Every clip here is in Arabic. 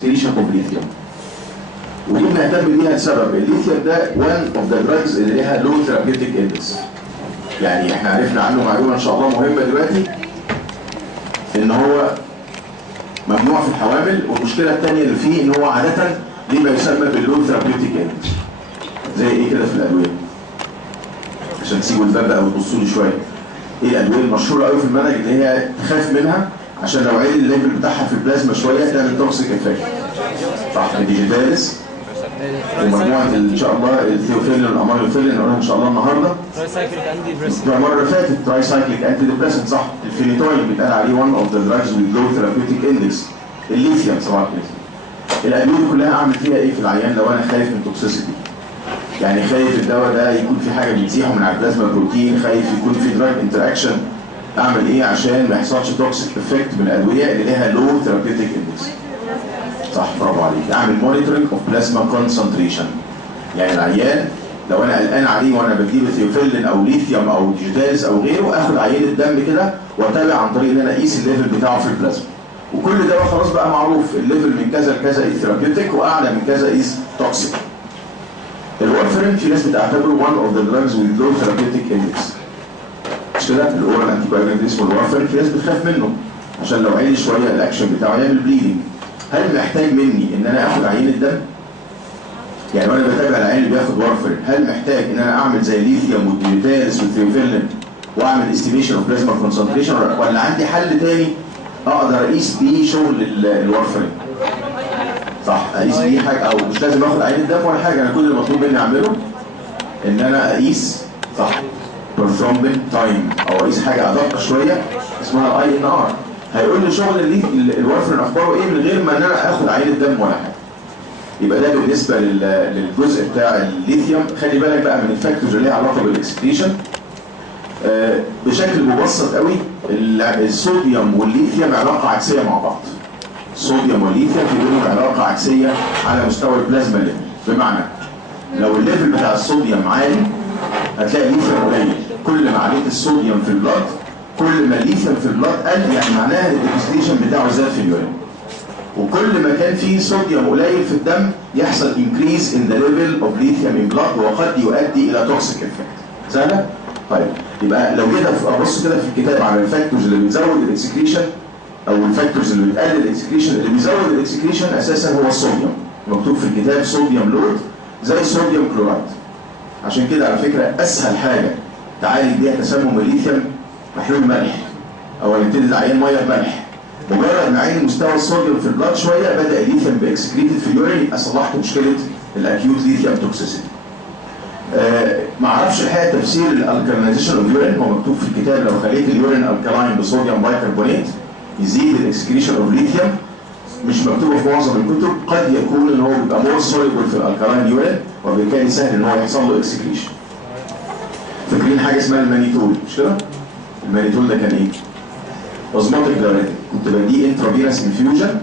concentration of lithium. ودي بنهتم بيها لسبب الليثيوم ده one of the drugs اللي ليها low therapeutic index. يعني احنا عرفنا عنه معلومه ان شاء الله مهمه دلوقتي ان هو ممنوع في الحوامل، والمشكله الثانيه اللي فيه ان هو عاده ليه ما يسمى باللو ثيرابيوتيك اندكس. زي ايه كده في الادويه؟ عشان تسيبوا الباب بقى وتبصوا لي شويه. ايه الادويه المشهوره قوي في المنهج اللي هي تخاف منها عشان لو عالي الليفل بتاعها في البلازما شويه تعمل توكسيك افكت. صح، الديجيتاليس ومجموعه ان شاء الله الثيوفيلين والاميلوفيلين نقولها ان شاء الله النهارده. تراي سايكليك انتي ديبريسنت. المره اللي فاتت تراي سايكليك انتي ديبريسنت صح. الفينيتوين بيتقال عليه one of the drugs with low therapeutic index. الليثيوم صباح الخير. الادويه دي كلها اعمل فيها ايه في العيان لو انا خايف من توكسيسيتي؟ يعني خايف الدواء ده يكون في حاجه بتزيحه من على البلازما بروتين، خايف يكون في دراج انتراكشن، اعمل ايه عشان ما يحصلش توكسيك افكت من الادويه اللي ليها لو ثيرابيوتيك اندكس؟ صح، برافو عليك. اعمل مونيتورنج اوف بلازما كونسنتريشن. يعني العيان لو انا قلقان عليه وانا بديله ثيوفيلين او ليثيوم او ديجيتاليس او غيره، اخد عينه دم كده واتابع عن طريق ان انا اقيس الليفل بتاعه في البلازما. وكل دواء خلاص بقى معروف الليفل من كذا لكذا از ثيرابيوتيك واعلى من كذا از توكسيك. الورفرين في ناس بتعتبره one of the drugs with low therapeutic index. مش كده؟ الاورال انتي بايوتيك اسمه الورفرين، في ناس بتخاف منه عشان لو عالي شويه الاكشن بتاعه يعمل بليدنج. هل محتاج مني ان انا اخد عينه دم؟ يعني وانا بتابع العيان اللي بياخد وارفرين، هل محتاج ان انا اعمل زي الليثيوم والديجيتاليس والثيوفيلين واعمل استيميشن اوف بلازما كونسنتريشن، ولا عندي حل تاني اقدر اقيس بيه شغل الوارفرين؟ صح، اقيس بيه حاجه، او مش لازم اخد عينه دم ولا حاجه، انا كل اللي مطلوب مني اعمله ان انا اقيس صح بروثرومبين تايم، او اقيس حاجه ادق شويه اسمها الاي ان ار. هيقول لي شغل الوارفرين اخباره ايه من غير ما ان انا اخد عينه دم ولا حاجه. يبقى ده بالنسبه للجزء بتاع الليثيوم. خلي بالك بقى من الفاكتورز اللي ليها علاقه بالاكسكريشن. بشكل مبسط قوي الصوديوم والليثيوم علاقه عكسيه مع بعض. الصوديوم والليثيوم في بينهم علاقه عكسيه على مستوى البلازما ليفل، بمعنى لو الليفل بتاع الصوديوم عالي هتلاقي الليثيوم قليل. كل ما عليت الصوديوم في البلاد كل ما الليثيوم في البلاد قل، يعني معناها الاكسكريشن بتاعه زاد في اليورين. وكل ما كان فيه صوديوم قليل في الدم يحصل increase in the level of lithium in blood، وقد يؤدي الى توكسيك افكت. سهله؟ طيب يبقى لو جيت ابص كده في الكتاب على الفاكتورز اللي بتزود الاكسكريشن او الفاكتورز اللي بتقلل الاكسكريشن، اللي بيزود الاكسكريشن اساسا هو الصوديوم. مكتوب في الكتاب صوديوم لود زي صوديوم كلورايد. عشان كده على فكره اسهل حاجه تعالج بيها تسمم الليثيوم محلول ملح، او هنبتدي العيان ميه بملح. مجرد ما عين مستوى الصوديوم في البلاد شويه بدا الليثيوم باكسكريتد في اليورين، يبقى صلحت مشكله الاكيوت ليثيوم توكسيسيتي. ما اعرفش الحقيقه تفسير الالكالينيزيشن اوف يورين، هو مكتوب في الكتاب لو خليت اليورين الكالاين بصوديوم بايكربونات يزيد الاكسكريشن اوف ليثيوم. مش مكتوبه في معظم الكتب، قد يكون ان هو بيبقى مور سوليبل في الالكالاين يورين وبالتالي سهل ان هو يحصل له اكسكريشن. فاكرين حاجه اسمها المانيتول مش كده؟ المانيتول ده كان ايه؟ اوزموتيك دايوريتك، كنت بديه انترافينس انفيوجن،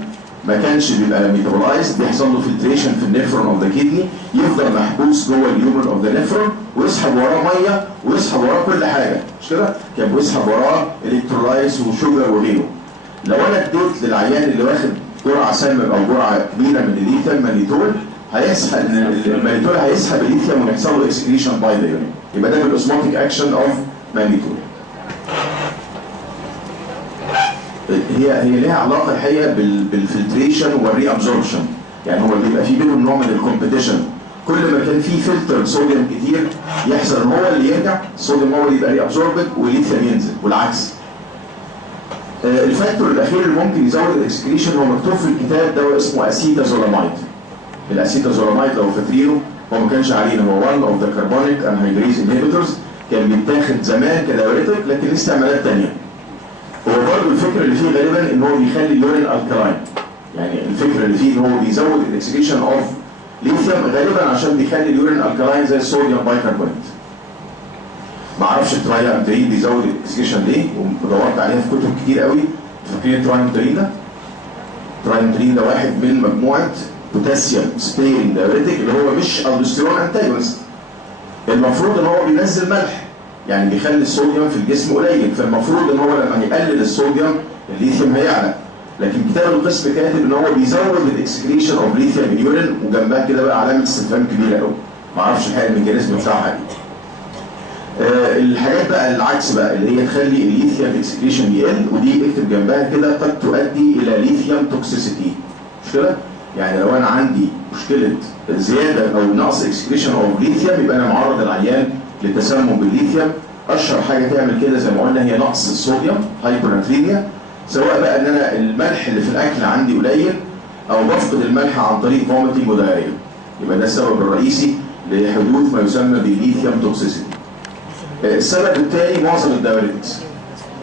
ما كانش بيبقى ميتابولايزد، بيحصل له فلتريشن في النيفرون اوف ذا كيدني، يفضل محبوس جوه اليومن اوف ذا نيفرون ويسحب وراه ميه ويسحب وراه كل حاجه مش كده؟ كان بيسحب وراه الكترولايز وشوجر وغيره. لو انا اديت للعيان اللي واخد جرعه سام او جرعه كبيره من الليثيوم مانيتول، هيسحب المانيتول هيسحب الليثيوم ويحصل له اكسكريشن باي ذا يورين. يبقى ده بالاوزموتيك اكشن اوف مانيتول. هي ليها علاقه الحقيقه بالفلتريشن والري ابزوربشن، يعني هو بيبقى في بينهم نوع من الكومبيتيشن. كل ما كان في فلتر صوديوم كتير يحصل ان هو اللي يرجع، الصوديوم هو اللي يبقى ري ابزوربد والليثيوم ينزل والعكس. الفاكتور الاخير اللي ممكن يزود الاكسكريشن هو مكتوب في الكتاب دواء اسمه اسيتازولامايد. الاسيتازولامايد لو فاكرينه هو ما كانش علينا، هو one of the carbonic anhydrase inhibitors، كان بيتاخد زمان كدايوريتك لكن ليه استعمالات ثانيه. هو برضه الفكره اللي فيه غالبا ان هو بيخلي اليورين الكلاين، يعني الفكره اللي فيه ان هو بيزود الاكسكريشن اوف ليثيوم غالبا عشان بيخلي اليورين الكلاين زي الصوديوم بايكربونات. ما اعرفش الترايامترين بيزود الاكسكريشن ليه، ودورت عليها في كتب كتير قوي. فاكرين الترايامترين ده؟ الترايامترين ده واحد من مجموعه بوتاسيوم سبيرنج دايوريتك اللي هو مش الدوستيرون انتاجونست. المفروض ان هو بينزل ملح، يعني بيخلي الصوديوم في الجسم قليل، فالمفروض ان هو لما يقلل الصوديوم الليثيوم هيعلى. لكن كتاب القسم كاتب ان هو بيزود الاكسكريشن اوف ليثيوم ان يورين، وجنبها كده بقى علامه استفهام كبيره قوي. ما اعرفش الحقيقه الميكانيزم بتاعها ايه. الحاجات بقى العكس بقى اللي هي تخلي الليثيوم اكسكريشن يقل، ودي اكتب جنبها كده قد تؤدي الى ليثيوم توكسيسيتي. مش كده؟ يعني لو انا عندي مشكله زياده او نقص اكسكريشن اوف ليثيوم يبقى انا معرض العيان للتسمم بالليثيوم. اشهر حاجه تعمل كده زي ما قلنا هي نقص الصوديوم، هايبوناتريميا، سواء بقى ان انا الملح اللي في الاكل عندي قليل او بفقد الملح عن طريق فوميتنج ودايريا. يبقى ده السبب الرئيسي لحدوث ما يسمى بالليثيوم توكسيسيتي. السبب الثاني معظم الدايوريتكس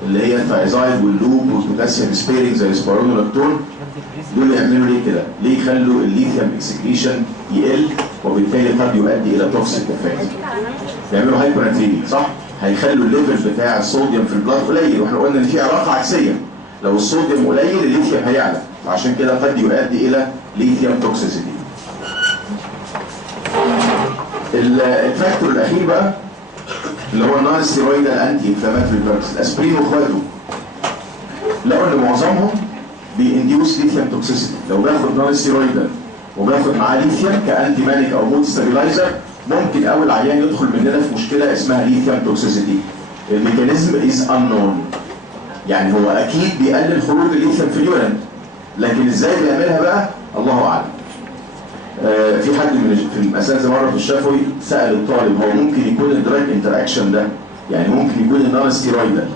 اللي هي الثايزايد واللوب والبوتاسيوم سبيرنج زي السبارونولاكتون، دول يعملوا ليه كده؟ ليه يخلوا الليثيوم اكسكريشن يقل وبالتالي قد يؤدي الى توكسيك افكت. يعملوا هايبوناتريميا صح؟ هيخلوا الليفل بتاع الصوديوم في البلاد قليل، واحنا قلنا ان في علاقه عكسيه، لو الصوديوم قليل الليثيوم هيعلى، وعشان كده قد يؤدي الى ليثيوم توكسيسيتي. الفاكتور الاخير بقى اللي هو النون ستيرويدال انتي انفلاماتوري دراجز، الاسبرين واخواته، لقوا ان معظمهم بينديوس ليثيوم توكسيسيتي. لو باخد نون ستيرويدال وباخد معاه ليثيوم كانتي مانيك او مود ستابيلايزر، ممكن قوي العيان يدخل مننا في مشكله اسمها ليثيوم توكسيسيتي. الميكانيزم از انون، يعني هو اكيد بيقلل خروج الليثيوم في اليورين، لكن ازاي بيعملها بقى الله اعلم. في حد من في الاساتذه مره في الشفوي سال الطالب هو ممكن يكون الدراج انتراكشن ده، يعني ممكن يكون النون ستيرويدال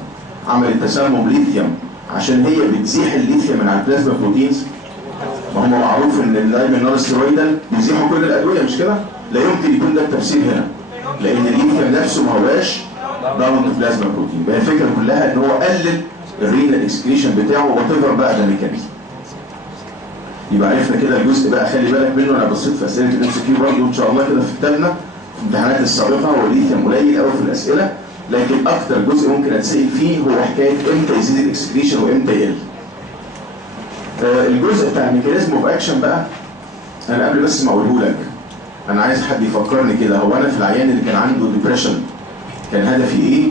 عمل تسمم ليثيوم عشان هي بتزيح الليثيوم من على البلازما بروتينز. ما هم معروف ان دايما النون ستيرويدال بيزيحوا كل الادويه مش كده؟ لا يمكن يكون ده التفسير هنا، لان الليثيوم نفسه ما هواش باوند بلازما بروتين. يبقى الفكره كلها ان هو قلل الرينال اكسكريشن بتاعه وات ايفر بقى ده ميكانيزم. يبقى عرفنا كده الجزء بقى خلي بالك منه. انا بصيت في اسئله الام سي كيو برضه ان شاء الله كده في كتابنا في الامتحانات السابقه، هو الليثيوم قليل قوي في الاسئله، لكن اكتر جزء ممكن اتسال فيه هو حكايه امتى يزيد الاكسكريشن وامتى يقل. الجزء بتاع الميكانيزم اوف اكشن بقى انا قبل بس ما اقوله لك انا عايز حد يفكرني كده، هو انا في العيان اللي كان عنده ديبريشن كان هدفي ايه؟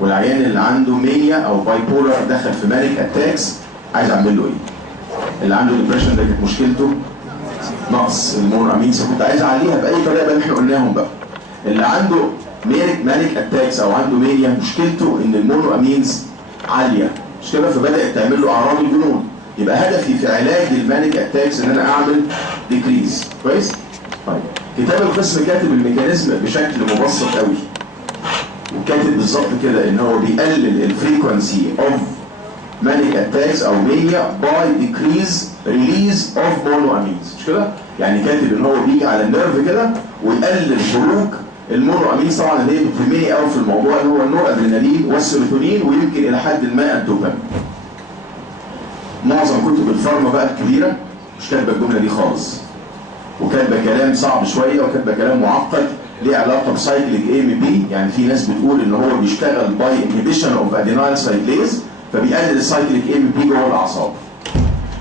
والعيان اللي عنده مانيا او باي بولر دخل في مانيك اتاكس عايز اعمل له ايه؟ اللي عنده ديبريشن ده كانت مشكلته نقص المونو امينز، كنت عايز اعليها باي طريقه بقى اللي احنا قلناهم بقى. اللي عنده مانيك اتاكس او عنده مانيا مشكلته ان المونو امينز عاليه مش كده، فبدات تعمل له اعراض الجنون. يبقى هدفي في علاج المانيك اتاكس ان انا اعمل ديكريز. كويس؟ طيب كتاب القسم كاتب الميكانيزم بشكل مبسط قوي، وكاتب بالظبط كده ان هو بيقلل الفريكونسي اوف مانيك اتاكس او مانيا باي ديكريز ريليز اوف مونو امينز مش كده؟ يعني كاتب ان هو بيجي على النيرف كده ويقلل خروج المونو امينز، طبعا اللي هي بتهمني قوي في الموضوع اللي هو النور ادرينالين والسيروتونين ويمكن الى حد ما الدوبامين. معظم كتب الفارما بقى الكبيره مش كاتبه الجمله دي خالص، وكاتبه كلام صعب شويه وكاتبه كلام معقد ليه علاقه بسايكليك اي ام بي. يعني في ناس بتقول ان هو بيشتغل باي انهبيشن اوف ادينايل سايكليز فبيقلل السايكليك اي ام بي جوه الاعصاب.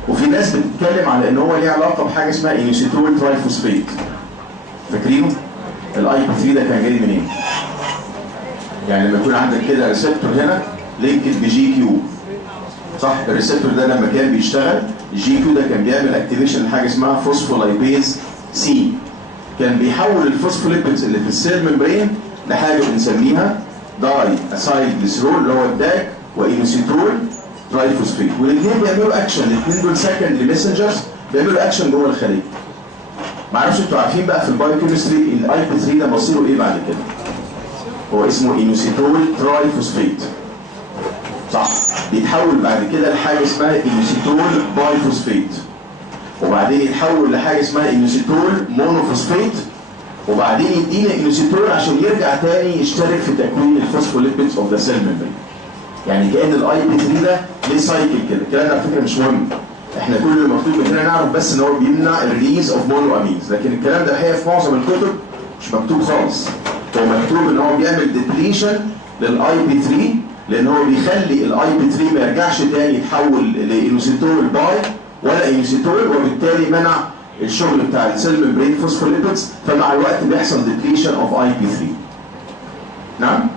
وفي ناس بتتكلم على ان هو ليه علاقه بحاجه اسمها انيوسيتول ترايفوسفيت. فاكرينه؟ الاي بي 3 ده كان جاي منين؟ يعني لما يكون عندك كده ريسبتور هنا لينكد بجي كيو صح؟ الريسبتور ده لما كان بيشتغل الجي كيو ده كان بيعمل اكتيفيشن لحاجه اسمها فوسفولايبيز سي، كان بيحول الفوسفوليبيدز اللي في السيل ممبرين لحاجه بنسميها داي اسايل جليسرول اللي هو الداك وانوسيتول ترايفوسفيت، والاثنين بيعملوا اكشن، الاثنين دول سكندري ميسنجرز بيعملوا اكشن جوه الخليه. معرفش انتوا عارفين بقى في البايوكيمستري الاي بي 3 ده مصيره ايه بعد كده؟ هو اسمه انوسيتول ترايفوسفيت صح؟ بيتحول بعد كده لحاجه اسمها انوسيتول بايفوسفيت، وبعدين يتحول لحاجه اسمها انوسيتول مونوفوسفيت، وبعدين يدينا انوسيتول عشان يرجع تاني يشترك في تكوين الفوسفوليبيدز اوف ذا سيل ميمبرين. يعني كأن الاي بي 3 ده ليه سايكل كده، الكلام ده على فكره مش مهم. احنا كل اللي مكتوب مننا نعرف بس ان هو بيمنع الريليز اوف مونو امينز، لكن الكلام ده الحقيقه في معظم الكتب مش مكتوب خالص. هو مكتوب ان هو بيعمل ديبليشن للاي بي 3 لان هو بيخلي الاي بي 3 ما يرجعش تاني يتحول لانوسيتول باي ولا انوسيتول، وبالتالي منع الشغل بتاع السيل ممبرين فوسفوليبيدز، فمع الوقت بيحصل ديبليشن اوف اي بي 3. نعم؟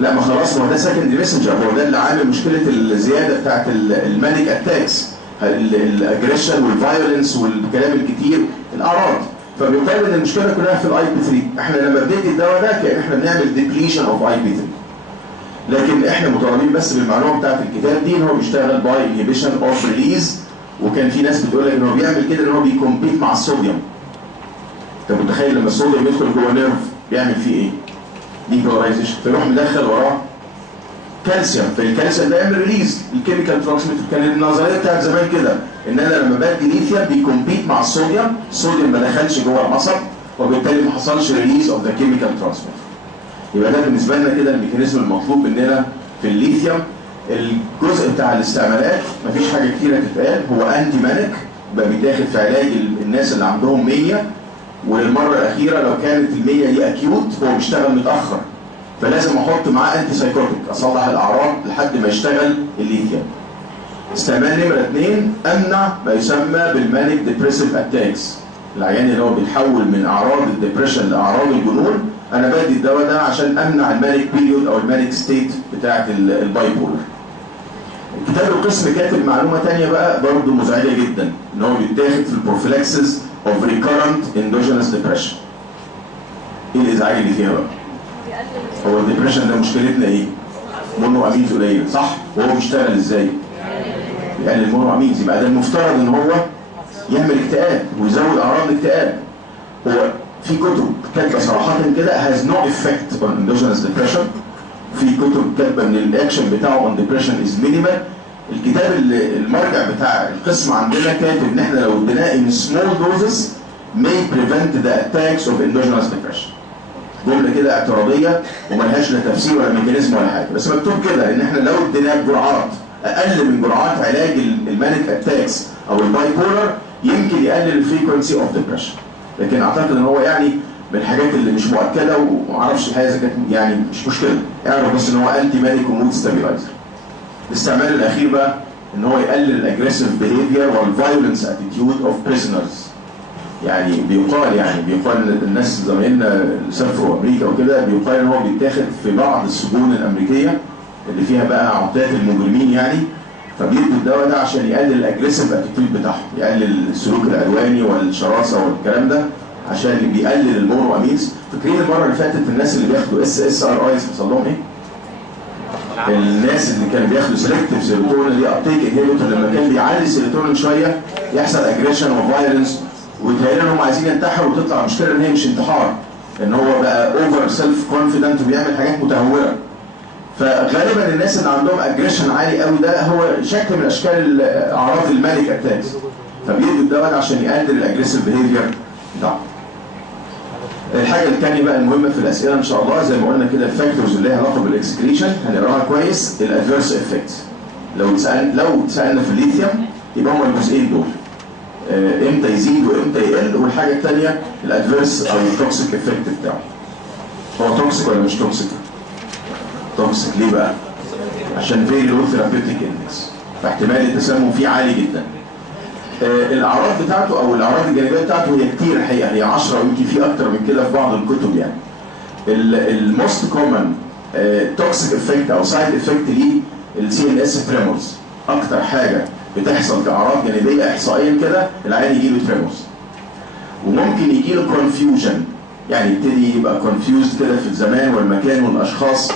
لا ما خلاص، ما هو ده سكندري ميسنجر، هو ده اللي عامل مشكله الزياده بتاعت المانيك اتاكس، الاجريشن والفايولنس والكلام الكتير، الاعراض. فبيقال ان المشكله كلها في الاي بي 3. احنا لما بندي الدواء ده كان احنا بنعمل ديبليشن اوف اي بي 3، لكن احنا مطالبين بس بالمعلومه بتاعت الكتاب دي ان هو بيشتغل باي انهبيشن اوف ريليز. وكان في ناس بتقول لك ان هو بيعمل كده ان هو بيكمبيت مع الصوديوم. انت متخيل لما الصوديوم يدخل جوه نيرف بيعمل فيه ايه؟ ديبولايزيشن، فيروح مدخل وراه كالسيوم، فالكالسيوم ده يعمل ريليز الكيميكال ترانسميتر. كان النظريه بتاعت زمان كده ان انا لما بدي ليثيوم بيكمبيت مع الصوديوم، الصوديوم ما دخلش جوه العصب وبالتالي ما حصلش ريليز اوف ذا كيميكال ترانسميتر. يبقى ده بالنسبه لنا كده الميكانيزم المطلوب مننا في الليثيوم. الجزء بتاع الاستعمالات مفيش حاجه كتيره تتقال، هو انتي مانيك بقى بيتاخد في علاج الناس اللي عندهم 100، وللمره الاخيره لو كانت ال100 دي اكيوت هو بيشتغل متاخر، فلازم احط معاه انتي سايكوتيك اصلح الاعراض لحد ما يشتغل الليثيوم. استعمال نمره 2 امنع ما يسمى بالمانيك ديبريسيف اتاكس، العيان اللي هو بيتحول من اعراض الديبريشن لاعراض الجنون. انا بدي الدواء ده عشان امنع المانيك بيريود او المانيك ستيت بتاعت الباي بولر. كتاب القسم كاتب معلومه ثانيه بقى برضه مزعجه جدا، ان هو بيتاخد في البروفيلاكسس اوف ريكارنت اندوجينوس ديبريشن. ايه الازعاج اللي فيها بقى؟ هو الديبريشن ده مشكلتنا ايه؟ مونو امينز قليل، صح؟ وهو بيشتغل ازاي؟ يعني المونو امينز، يبقى ده المفترض ان هو يعمل اكتئاب ويزود اعراض الاكتئاب. هو في كتب كاتبه صراحه كده has no effect on endogenous depression، في كتب كاتبه ان الاكشن بتاعه on depression is minimal. الكتاب المرجع بتاع القسم عندنا كاتب ان احنا لو اديناه in small doses may prevent the attacks of endogenous depression. جمله كده اعتراضيه وملهاش لا تفسير ولا ميكانيزم ولا حاجه، بس مكتوب كده ان احنا لو اديناه بجرعات اقل من جرعات علاج المانيك اتاكس او الباي بولر يمكن يقلل الفريكونسي اوف ديبريشن. لكن اعتقد ان هو يعني من الحاجات اللي مش مؤكده ومعرفش الحقيقه اذا كانت يعني مش مشكله، اعرف بس ان هو انتي مانيك ومود ستابيلايزر. الاستعمال الاخير بقى ان هو يقلل الاجريسيف بيهيفير والفايولنس اتيتيود اوف بريزنرز. يعني بيقال ان الناس زمايلنا اللي سافروا امريكا وكده بيقال ان هو بيتاخد في بعض السجون الامريكيه اللي فيها بقى عتاد المجرمين يعني، فبيدوا الدواء ده عشان يقلل الاجريسيف اتيتيود بتاعهم، يقلل السلوك العدواني والشراسه والكلام ده، عشان بيقلل المونو امينز. فاكرين المره اللي فاتت الناس اللي بياخدوا SSRIs حصل لهم ايه؟ الناس اللي كانوا بياخدوا سيلكتيف سيروتونين دي ابتيك انهبيتور لما كان بيعلي السيروتونين شويه يحصل اجريشن وفايلنس، ويتهيأ لهم عايزين ينتحروا، وتطلع مشكله ان هي مش انتحار، ان هو بقى اوفر سيلف كونفيدنت وبيعمل حاجات متهوره. فغالبا الناس اللي عندهم اجريشن عالي قوي ده هو شكل من اشكال اعراض المانيك اتاكس، فبيدوا الدواء عشان يقلل الاجريسيف بيهيفير بتاعه. الحاجه الثانيه بقى المهمه في الاسئله ان شاء الله زي ما قلنا كده الفاكتورز اللي لها علاقه بالاكسكريشن هنقراها كويس. الادفيرس افكت لو اتسالنا في الليثيوم يبقى هم الجزئين دول، امتى يزيد وامتى يقل. والحاجه الثانيه الادفيرس او التوكسيك افكت بتاعه. هو توكسيك ولا مش توكسيك؟ توكسيك ليه بقى؟ عشان فيري لو ثيرابيوتيك اندكس، فاحتمال التسمم فيه عالي جدا. الاعراض بتاعته او الاعراض الجانبيه بتاعته هي كتير الحقيقه، هي 10 ويمكن في اكتر من كده في بعض الكتب يعني. الموست كومن توكسيك افكت او سايد افكت ليه CNS تريمورز. اكتر حاجه بتحصل كاعراض جانبيه احصائيا كده العيان يجي له تريمورز، وممكن يجي له كونفيوجن، يعني يبتدي يبقى كونفيوزد كده في الزمان والمكان والاشخاص.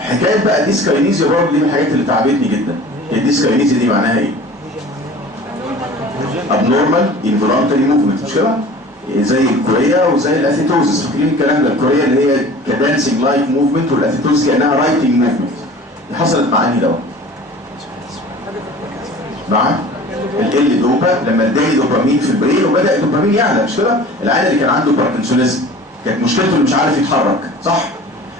حكايه بقى الديسكاينيزيا برضه دي من الحاجات اللي تعبتني جدا. الديسكاينيزيا دي معناها ايه؟ abnormal involuntary movement، مش كده؟ زي الكوريا وزي الاثيتوزس، فاكرين الكلام ده؟ الكوريا اللي هي كدانسينج لايك موفمنت، والاثيتوزس كانها رايتنج موفمنت. دي حصلت مع انهي دواء؟ مع ال دوبا، لما اداني دوبامين في البرين وبدا الدوبامين يعلى، مش كده؟ العيان اللي كان عنده باركنسونيزم كانت مشكلته انه مش عارف يتحرك، صح؟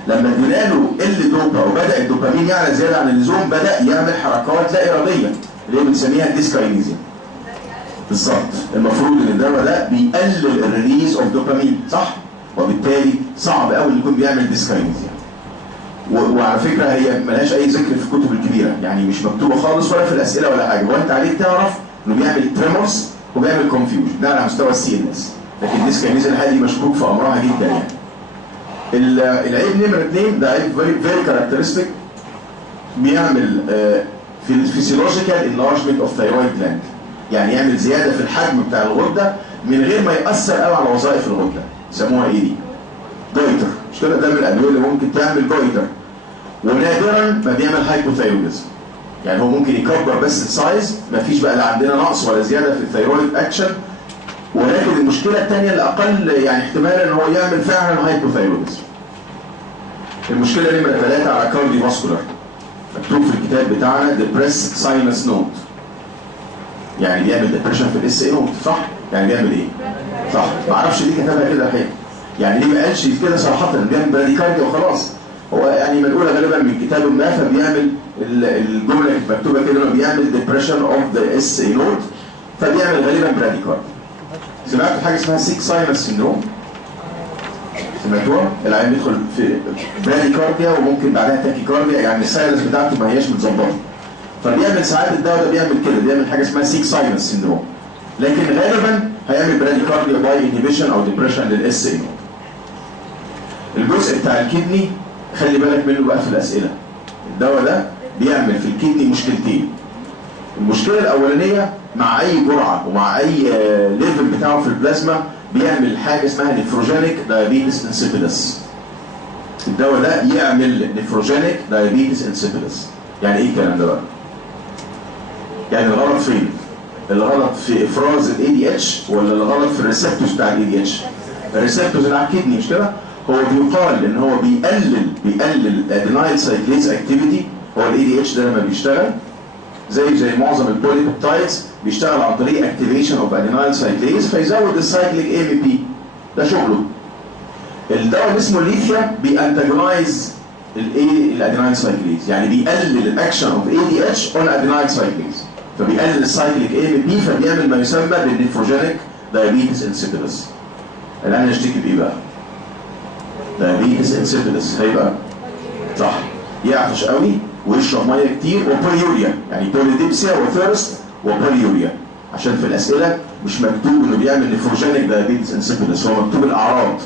لما ادينا له دوبا وبدا الدوبامين يعلى زياده عن اللزوم بدا يعمل حركات لا اراديه اللي هي بنسميها ديسكاينيزيا. بالظبط، المفروض ان الدواء ده بيقلل الريليز اوف دوبامين، صح؟ وبالتالي صعب قوي انه يكون بيعمل ديسكاينيزيا. وعلى فكره هي ملهاش اي ذكر في الكتب الكبيره، يعني مش مكتوبه خالص ولا في الاسئله ولا حاجه، وانت عليك تعرف انه بيعمل تريمورز وبيعمل كونفيوجن، ده على مستوى CNS، لكن الديسكاينيزيا الحقيقه دي مشكوك في امرها جدا يعني. العيب نمرة 2 ده عيب فيري كاركترستيك، بيعمل في الفسيولوجيكال انلارجمنت اوف ثايرويد جلاند، يعني يعمل زياده في الحجم بتاع الغده من غير ما ياثر قوي على وظائف الغده. يسموها ايه دي؟ جويتر، مش كده؟ ده من الادويه اللي ممكن تعمل جويتر، ونادرا ما بيعمل هايبوثايروديزم. يعني هو ممكن يكبر بس السايز، مفيش بقى لا عندنا نقص ولا زياده في الثايرويد اكشن، ولكن المشكله الثانيه اللي اقل يعني احتمالا ان هو يعمل فعلا هايبوثايروديزم. المشكله نمره 3 على كارديو فاسكولار، مكتوب في الكتاب بتاعنا ديبريس ساينس نود، يعني بيعمل ديبريشن في الاس اي نود، صح؟ يعني بيعمل ايه؟ صح، ما اعرفش ليه كتبها كده الحقيقه، يعني ليه ما قالش كده صراحه بيعمل براديكارديا وخلاص، هو يعني منقوله غالبا من كتاب ما، فبيعمل الجمله مكتوبه كده انه بيعمل ديبريشن اوف ذا اس اي نود، فبيعمل غالبا براديكارديا. سمعتوا حاجه اسمها سيك ساينس سيندروم؟ سمعتوها؟ العيان بيدخل في براديكارديا وممكن بعدها تاكيكارديا، يعني الساينس بتاعته ما هياش متظبطه، فبيعمل ساعات الدواء ده بيعمل كده، بيعمل حاجه اسمها سيك ساينس سيندروم، لكن غالبا هيعمل براديكارديا باي انهبيشن او ديبريشن للاس اي. الجزء بتاع الكدني خلي بالك منه بقى في الاسئله. الدواء ده بيعمل في الكدني مشكلتين. المشكله الاولانيه مع اي جرعه ومع اي ليفل بتاعه في البلازما بيعمل حاجه اسمها نيفروجينيك دايابيتس انسيبيدس. الدواء ده يعمل نيفروجينيك دايابيتس انسيبيدس. يعني ايه الكلام ده بقى؟ يعني الغلط فين؟ الغلط في افراز الاي دي اتش ولا الغلط في الريسبتورز بتاع الاي دي اتش؟ الريسبتورز اللي على الكدني، مش كده؟ هو بيقال ان هو بيقلل ادينايل سايكليز اكتيفيتي. هو الاي دي اتش ده لما بيشتغل زي معظم البوليبيبتايدز بيشتغل عن طريق اكتيفيشن اوف ادينايل سايكليز فيزود السايكليك اي بي بي، ده شغله. الدواء اللي اسمه ليثيوم بيانتاجونايز الادينايل سايكليز، يعني بيقلل الاكشن اوف اي دي اتش اون ادينايل سايكليز، فبيقلل السايكليك اي بي بي، فبيعمل ما يسمى بالنيفروجينيك دايابيتس انسيبيدس. الان نشتكي بايه بقى؟ دايابيتس انسيبيدس هيبقى صح، يعطش قوي ويشرب ميه كتير وبوليوريا، يعني بوليديبسيا وثيرست وبوليوريا، عشان في الاسئله مش مكتوب انه بيعمل نيفروجينيك دايابيتس انسيبيدس، هو مكتوب الاعراض،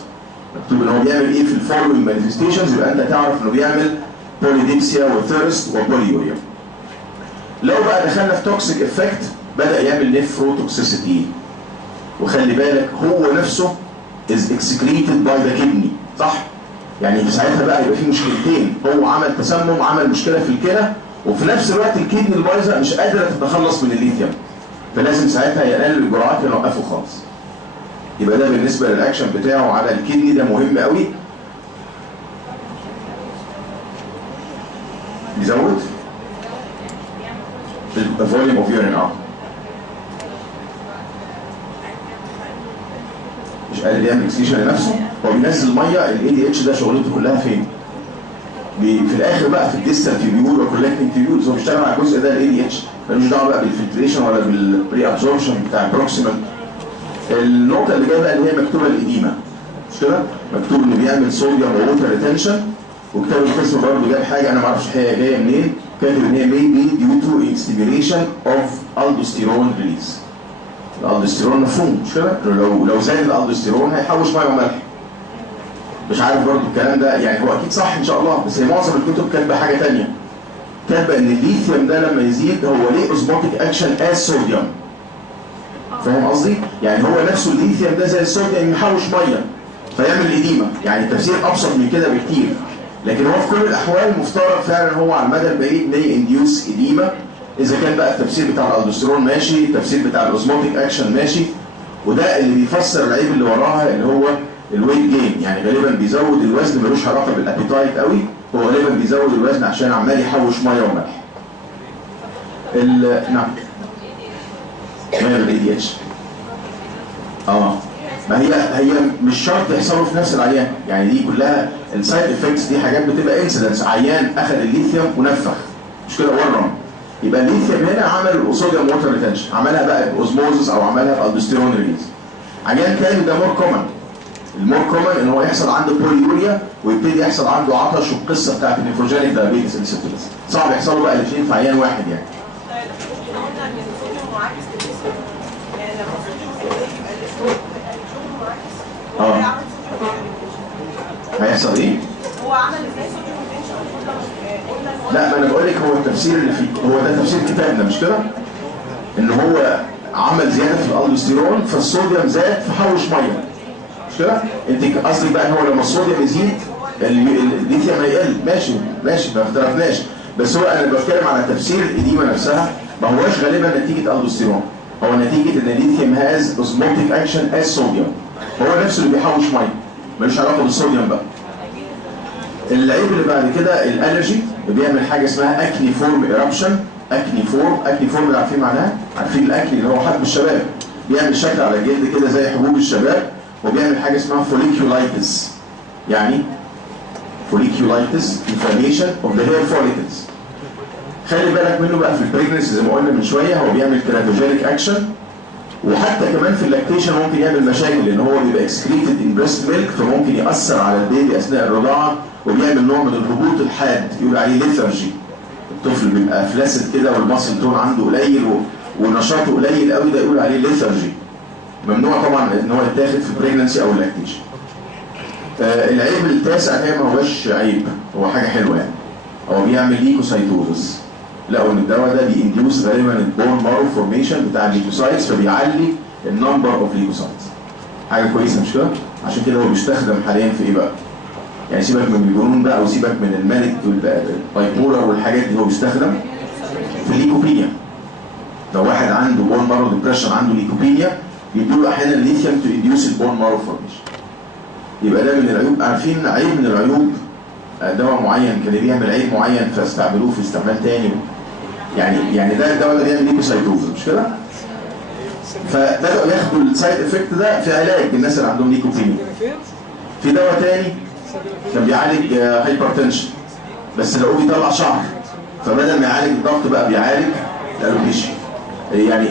مكتوب ان هو بيعمل ايه في الفولوينج مانيفستيشنز، يبقى انت تعرف انه بيعمل بوليديبسيا وثيرست وبوليوريا. لو بقى دخلنا في توكسيك افكت بدا يعمل نيفروتوكسيسيتي، وخلي بالك هو نفسه از اكسكريتد باي ذا كدني، صح؟ يعني في ساعتها بقى يبقى في مشكلتين، هو عمل تسمم، عمل مشكله في الكلى، وفي نفس الوقت الكدني البايظه مش قادره تتخلص من الليثيوم، فلازم ساعتها يقلل الجرعات يوقفه خالص. يبقى ده بالنسبه للاكشن بتاعه على الكدني ده مهم قوي. بيزود الفوليوم اوف يورين، مش قادر يعمل اكسكريشن لنفسه، هو بينزل ميه. الاي دي اتش ده شغلته كلها فين؟ في الاخر بقى في الديستال تيبيول وكولكتنج تيبيولز، هو بيشتغل على الجزء ده الاي دي اتش، ملوش دعوه بقى بالفلتريشن ولا بالبري ابزوربشن بتاع البروكسيمال. النقطه اللي جايه بقى اللي هي مكتوبه الاديمه، مش كده؟ مكتوب انه بيعمل صوديوم ووتر ريتنشن، وكتاب القسم برضه جاب حاجه انا ما اعرفش هي جايه منين، كاتب ان هي maybe due to stimulation of aldosterone release. الالدوستيرون مفهوم، مش كده؟ لو زاد الالدوستيرون هيحوش ميه وملح. مش عارف برضه الكلام ده، يعني هو اكيد صح ان شاء الله، بس هي معظم الكتب كاتبه حاجه ثانيه. كاتبه ان الليثيوم ده لما يزيد هو ليه اوزموتيك اكشن از صوديوم. فاهم قصدي؟ يعني هو نفسه الليثيوم ده زي الصوديوم يحوش ميه فيعمل اديمه، يعني التفسير ابسط من كده بكتير. لكن هو في كل الاحوال مفترض فعلا هو على المدى البعيد may induce اديمه، اذا كان بقى التفسير بتاع الالدوستيرون ماشي، التفسير بتاع الاوزموتيك اكشن ماشي، وده اللي بيفسر العيب اللي وراها اللي هو الويت جين، يعني غالبا بيزود الوزن، ملوش علاقه بالابيتايت قوي، هو غالبا بيزود الوزن عشان عمال يحوش ميه وملح. نعم. مال الاي دي اتش. ما هي مش شرط يحصلوا في نفس العيان، يعني دي كلها السايد افكتس، دي حاجات بتبقى انسيدنس، عيان اخذ الليثيوم ونفخ، مش كده ورم، يبقى الليثيوم هنا عمل صوديوم ووتر ريتنشن، عملها بقى باوزموزس او عملها بالدوستيرون ريليز. عيان تاني ده مور كومن، المور كومن ان هو يحصل عنده بوليوريا ويبتدي يحصل عنده عطش، والقصه بتاعت النيفروجينيك دايابيتس انسيبيدس صعب يحصلوا بقى الاثنين في عيان واحد يعني. هيحصل ايه؟ هو عمل ازاي صوديوم بوتنشال؟ لا، ما انا بقول لك هو التفسير اللي فيه، هو ده تفسير كتابنا مش كده؟ ان هو عمل زياده في الالدوستيرون فالصوديوم زاد فحوش ميه مش كده؟ انت قصدك بقى ان هو لما الصوديوم يزيد الليثيوم هيقل. ماشي ما اختلفناش، بس هو انا بتكلم على تفسير الاديمه نفسها، ما هوش غالبا نتيجه الدوستيرون، هو نتيجه ان الليثيوم هاز اوزموتيك اكشن از صوديوم، هو نفسه اللي بيحوش ميه، ملوش علاقه بالصوديوم بقى. العيب اللي بعد كده الالرجي، بيعمل حاجه اسمها اكني فورم ايرابشن. اكني فورم اللي عارفين معناها؟ عارفين الاكني اللي هو حب الشباب، بيعمل شكل على الجلد كده زي حبوب الشباب، وبيعمل حاجه اسمها فوليكيولايتس. يعني فوليكيولايتس انفلاميشن اوف ذا هير فوليكلز. خلي بالك منه بقى في البريجنسي زي ما قلنا من شويه، هو بيعمل كراتوجينيك اكشن، وحتى كمان في اللاكتيشن ممكن يعمل مشاكل لان هو بيبقى اكسكريتد ان بريست ميلك، فممكن ياثر على البيبي اثناء الرضاعه، وبيعمل نوع من الهبوط الحاد يقول عليه ليثرجي. الطفل بيبقى فلاسد كده والماسل تون عنده قليل ونشاطه قليل قوي، ده يقول عليه ليثرجي. ممنوع طبعا ان هو يتاخد في البريجنسي او اللاكتيشن. العيب التاسع هي ما هوش عيب، هو حاجه حلوه يعني، هو بيعمل ليكوسايتوزس. لقوا ان الدواء ده بينديوس غالبا البون مارو فورميشن بتاع الليكوسايتس، فبيعلي النمبر اوف ليكوسايتس. حاجه كويسه مش كده؟ عشان كده هو بيستخدم حاليا في ايه بقى؟ يعني سيبك من الجنون بقى وسيبك من المانيك والبايبولر والحاجات دي، هو بيستخدم في الليكوبينيا. لو واحد عنده بون مارو ديبريشن عنده ليكوبينيا، بيدوا له احيانا ليثيوم تو انديوس البون مارو فورميشن. يبقى ده من العيوب. عارفين عيب من العيوب دواء معين كان بيعمل عيب معين فاستعملوه في استعمال تاني، يعني ده الدواء ده بيعمل ليكوسايتوز مش كده؟ فبدأوا ياخدوا السايد افكت ده في علاج الناس اللي عندهم ليكوبينيا. في دواء تاني كان بيعالج هايبرتنشن بس لقوه بيطلع شعر، فبدل ما يعالج الضغط بقى بيعالج الالوبيشن. يعني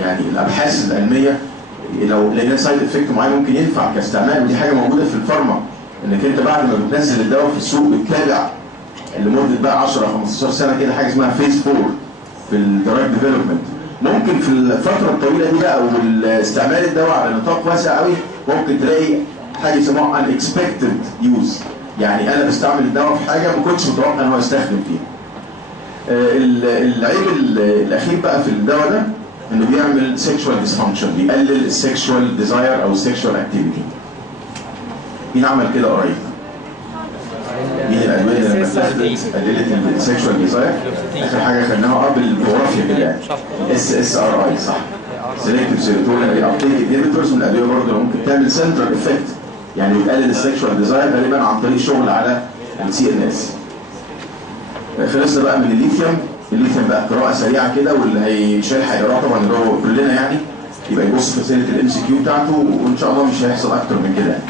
يعني الابحاث العلميه لو لقينا سايد افكت معين ممكن ينفع كاستعمال، ودي حاجه موجوده في الفارما، انك انت بعد ما بتنزل الدواء في السوق بتتابع لمده بقى 10 15 سنه كده حاجه اسمها فيز 4 في الدراج ديفلوبمنت. ممكن في الفتره الطويله دي بقى والاستعمال الدواء على نطاق واسع قوي ممكن تلاقي حاجه اسمها unexpected use، يعني انا بستعمل الدواء في حاجه ما كنتش متوقع ان هو يستخدم فيها. العيب الاخير بقى في الدواء ده انه بيعمل sexual dysfunction، بيقلل السكشوال ديزاير او السكشوال اكتيفيتي. مين عمل كده قريب؟ مين الادويه اللي لما اتاخدت قللت السكشوال ديزاير؟ اخر حاجه خدناها بالجغرافيا كده يعني SSRI صح؟ سيلكتيف سيروتونين ريابتيك انهبيتورز، من الادويه برضه اللي ممكن تعمل سنترال افكت، يعني بتقلل السكشوال ديزاير غالبا عن طريق شغل على CNS. خلصنا بقى من الليثيوم بقى قراءه سريعه كده، واللي مش هيلحق يقراه طبعا اللي هو كلنا يعني يبقى يبص في اسئله الMCQ بتاعته، وان شاء الله مش هيحصل اكتر من كده يعني.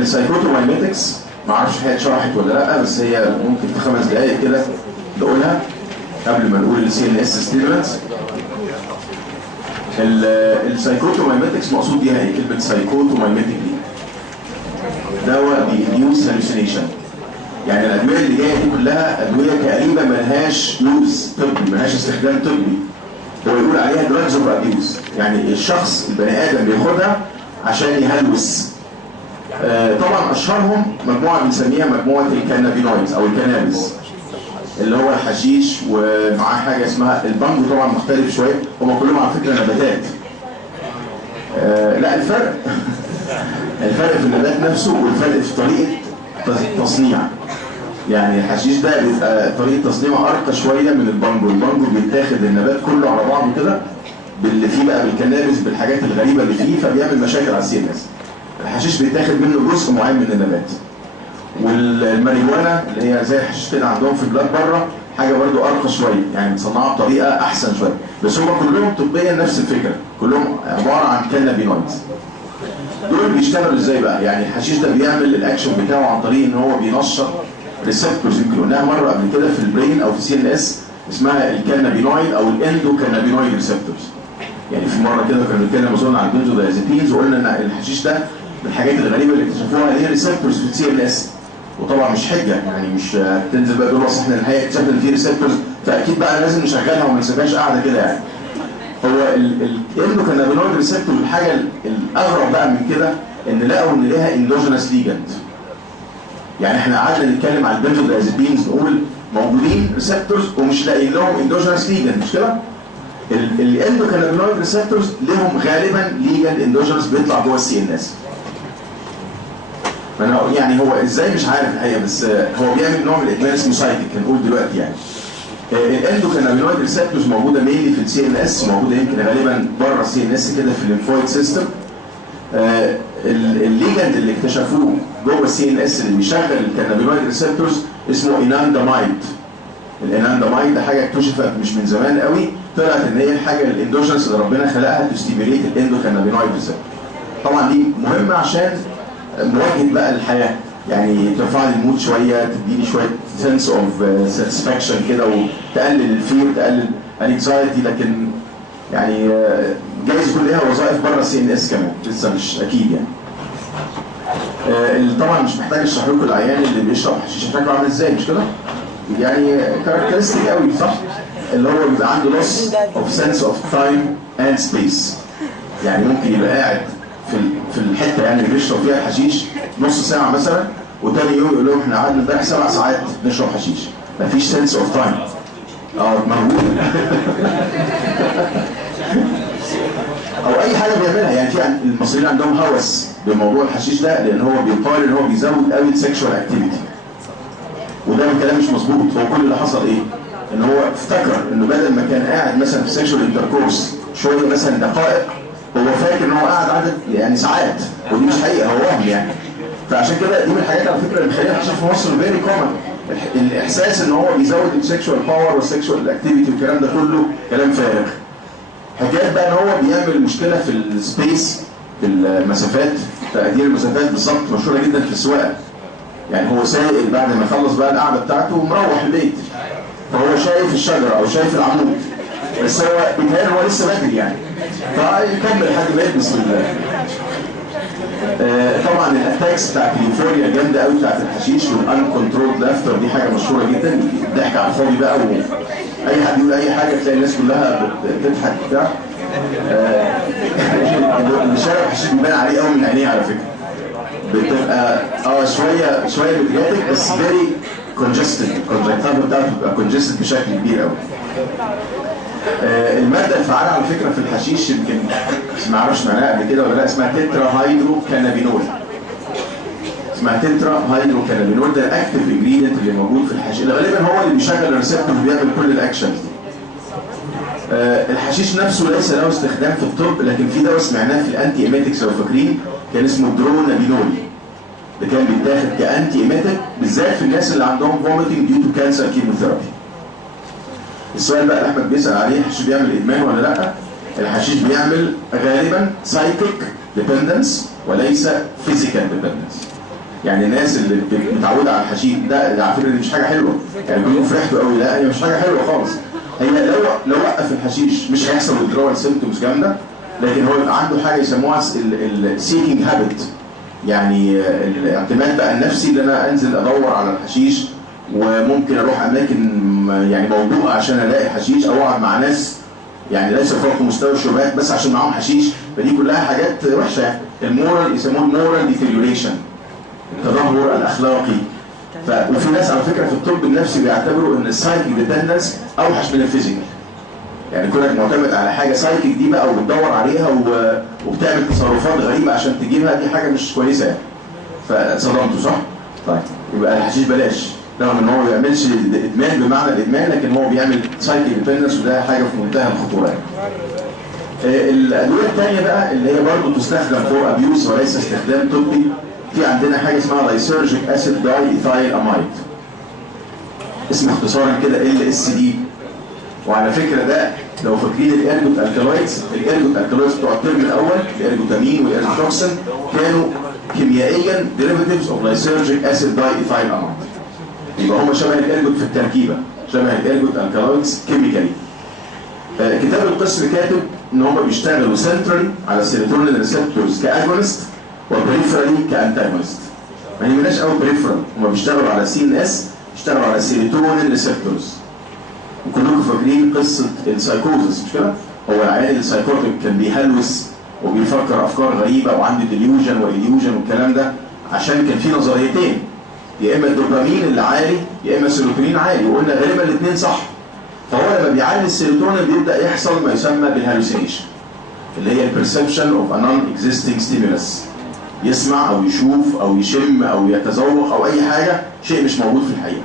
السايكوتومايميتكس ما اعرفش هي اتشرحت ولا لا، بس هي ممكن في 5 دقائق كده نقولها قبل ما نقول CNS ستيمولانتس. السايكوتومايميتكس مقصود بيها ايه؟ كلمه سايكوتومايميتك دي دواء بيديوس هالوسينيشن، يعني الادويه اللي جايه دي كلها ادويه تقريبا ملهاش يوز طبي، ملهاش استخدام طبي، هو يقول عليها دراجز اوف ابيوز، يعني الشخص البني ادم بياخدها عشان يهلوس. طبعا اشهرهم مجموعه بنسميها مجموعه الكانابينويدز او الكانابيس، اللي هو الحشيش ومعاه حاجه اسمها البانجو، طبعا مختلف شويه، هم كلهم على فكره نباتات. لا الفرق الفرق في النبات نفسه والفرق في طريقه التصنيع. يعني الحشيش ده بيبقى طريقه تصنيعه ارقى شويه من البانجو، البانجو بيتاخد النبات كله على بعضه كده باللي فيه بقى بالكنابس بالحاجات الغريبه اللي فيه، فبيعمل مشاكل على CNS. الحشيش بيتاخد منه جزء معين من النبات. والماريجوانا اللي هي زي الحشيش كده عندهم في بلاد بره حاجه برضو ارقى شويه، يعني متصنعه بطريقه احسن شويه، بس هم كلهم طبيا نفس الفكره، كلهم عباره عن كانابينويدز. دول بيشتغلوا ازاي بقى؟ يعني الحشيش ده بيعمل الاكشن بتاعه عن طريق ان هو بينشط ريسبتورز، يمكن قلناها مره قبل كده في البرين او في CNS اسمها الكانابينويد او الاندو كانابينويد ريسبتورز. يعني في مره كده كنا بنتكلم اظن عن البنزودايازيبينز وقلنا ان الحشيش ده من الحاجات الغريبه اللي اكتشفوها ليه ريسبتورز في CNS، وطبعا مش حجه، يعني مش تنزل بقى تقول اصل احنا الحقيقه اكتشفنا ان في ريسبتورز فاكيد بقى لازم نشغلها وما نسيبهاش قاعده كده يعني. هو الاندو كانابينويد ريسبتور الحاجه الاغرب بقى من كده ان لقوا ان ليها اندوجينس ليجند. يعني احنا قعدنا نتكلم على البنزودازيبينز نقول موجودين ريسبتورز ومش لاقيين لهم اندوجينس ليجند، مش كده؟ الاندوكانابينويد ريسبتورز لهم غالبا ليجند اندوجينس بيطلع جوه السي ان اس. يعني هو ازاي مش عارف الحقيقه، بس هو بيعمل نوع من الادمان اسمه سايكيك هنقول دلوقتي يعني. الاندوكانابينويد ريسبتورز موجوده مينلي في السي ان اس، موجوده يمكن غالبا بره السي ان اس كده في الليمفويد سيستم. الليجند اللي اكتشفوه جوه السي ان اس اللي بيشغل الكانابينويد ريسبتورز اسمه اناندامايد. الاناندامايد ده حاجه اكتشفت مش من زمان قوي، طلعت ان هي الحاجه الاندوجينس اللي ربنا خلقها تستيميليت الاندوكانابينويد ريسبتور. طبعا دي مهمه عشان مواجهه بقى الحياه، يعني ترفع لي المود شويه، تديني شويه سنس اوف ساتسفاكشن كده، وتقلل الفير، تقلل الانكزايتي، لكن يعني جايز يكون لها وظائف بره السي ان اس كمان، لسه مش اكيد يعني. طبعا مش محتاج اشرح لكم العيان اللي بيشرب حشيش شكله عامل ازاي، مش كده؟ يعني كاركترستيك قوي صح؟ اللي هو بيبقى عنده loss of sense of time and space. يعني ممكن يبقى قاعد في الحته يعني اللي بيشرب فيها الحشيش نص ساعه مثلا، وتاني يوم يقول لهم احنا قعدنا امبارح 7 ساعات نشرب حشيش، مفيش سنس اوف تايم. موجود. او اي حاجه بيعملها، يعني في المصريين عندهم هوس بموضوع الحشيش ده، لان هو بيقال ان هو بيزود قوي السكشوال اكتيفيتي. وده الكلام مش مظبوط. هو كل اللي حصل ايه؟ ان هو افتكر انه بدل ما كان قاعد مثلا في سكشوال انتركورس شويه مثلا دقائق، هو فاكر ان هو قاعد عدد يعني ساعات، ودي مش حقيقه، هو وهم يعني. فعشان كده دي من الحاجات على فكره اللي بتخليها الحشيش في مصر فيري كومن. الاحساس ان هو بيزود السكشوال باور والسكشوال اكتيفيتي والكلام ده كله كلام فارغ. حكايه بقى ان هو بيعمل مشكله في السبيس، في المسافات، تقدير المسافات بالظبط، مشهوره جدا في السواقه. يعني هو سايق بعد ما يخلص بقى القعده بتاعته ومروح البيت، فهو شايف الشجره او شايف العمود، بس هو بيتهيأله هو لسه بدري يعني، فيكمل لحد ما يلبس طبعا الاتاكس بتاعت اليوفوريا جامده قوي بتاعت الحشيش، والان كنترول لافتر دي حاجه مشهوره جدا، الضحك على الفاضي بقى، واي حد يقول اي حاجه تلاقي الناس كلها بتضحك بتاع. اللي شارب حشيش بيبان عليه قوي من عينيه على فكره، بتبقى شويه مدرياتك، بس فيري كونجستد، الكونجكتيفا بتاعته بتبقى كونجستد بشكل كبير قوي. الماده الفعاله على فكره في الحشيش يمكن ما اعرفش معناها قبل كده ولا لا، اسمها تترا هيدرو كانابينول. اسمها تترا هيدرو كانابينول، ده الاكتف انجريدينت اللي موجود في الحشيش، اللي غالبا هو اللي بيشغل الريسبتور وبيعمل كل الاكشنز دي. الحشيش نفسه ليس له استخدام في الطب، لكن في دواء سمعناه في الانتي ايميتكس لو فاكرين، كان اسمه درونابينول، ده كان بيتاخد كانتي ايميتك بالذات في الناس اللي عندهم فوميتنج ديو تو كانسر كيموثيرابي. السؤال بقى اللي احمد بيسال عليه، الحشيش بيعمل ادمان ولا لا؟ الحشيش بيعمل غالبا سايكيك ديبندنس وليس فيزيكال ديبندنس. يعني الناس اللي متعوده على الحشيش ده على فكره دي مش حاجه حلوه، يعني بيقولوا فرحتوا قوي، لا هي مش حاجه حلوه خالص. هي لو وقف الحشيش مش هيحصل withdrawal سيمبتومز جامده، لكن هو يبقى عنده حاجه يسموها السيكينج هابت، يعني الاعتماد بقى النفسي، ان انا انزل ادور على الحشيش، وممكن اروح اماكن يعني موضوعه عشان الاقي حشيش، او اقعد مع ناس يعني ليس فوق مستوى الشبهات بس عشان معاهم حشيش، فدي كلها حاجات وحشه يعني. المورال يسموه المورال ديتيريوريشن، التدهور الاخلاقي. وفي ناس على فكره في الطب النفسي بيعتبروا ان السايكيك ديبندنس اوحش من الفيزيكال. يعني كونك معتمد على حاجه سايكيك دي بقى وبتدور عليها وبتعمل تصرفات غريبه عشان تجيبها، دي حاجه مش كويسه يعني. فاتصدمتوا صح؟ طيب يبقى الحشيش بلاش، رغم ان هو ما بيعملش ادمان بمعنى الادمان، لكن هو بيعمل سايكيك ديبندنس، وده حاجه في منتهى الخطوره يعني. الادويه الثانيه بقى اللي هي برضه تستخدم فور ابيوز وليس استخدام طبي، في عندنا حاجه اسمها لايسيرجيك اسيد داي ايثايل امايد، اسمه اختصارا كده LSD. وعلى فكره ده لو فاكرين الارجوت الكالويدز بتوع الترم الاول، الارجوتامين والارجوتوكسين، كانوا كيميائيا ديريفاتيفز اوف لايسيرجيك اسيد داي ايثايل امايد. يبقى هم شبه الارجوت في التركيبه، شبه الارجوت الكالويدز كيميكالي. كتاب القسم كاتب ان هم بيشتغلوا سنترالي على السيروتونين ريسبتورز كاجونست، وبريفرالي كانتاجونست. ما يهمناش قوي بريفرال، هم بيشتغلوا على CNS، بيشتغلوا على سيروتونين ريسبتورز. وكلكم فاكرين قصه السايكوزس مش كده؟ هو العيان السايكوتيك كان بيهلوس وبيفكر افكار غريبه وعنده ديليوجن واليوجن والكلام ده، عشان كان في نظريتين، يا اما الدوبامين اللي عالي يا اما السيروتونين عالي، وقلنا غالبا الاثنين صح. فهو لما بيعلي السيروتونين بيبدا يحصل ما يسمى بالهالوسينيشن، اللي هي البرسبشن اوف ا نون اكزيستنج ستيمولس، يسمع او يشوف او يشم او يتذوق او اي حاجه شيء مش موجود في الحقيقه.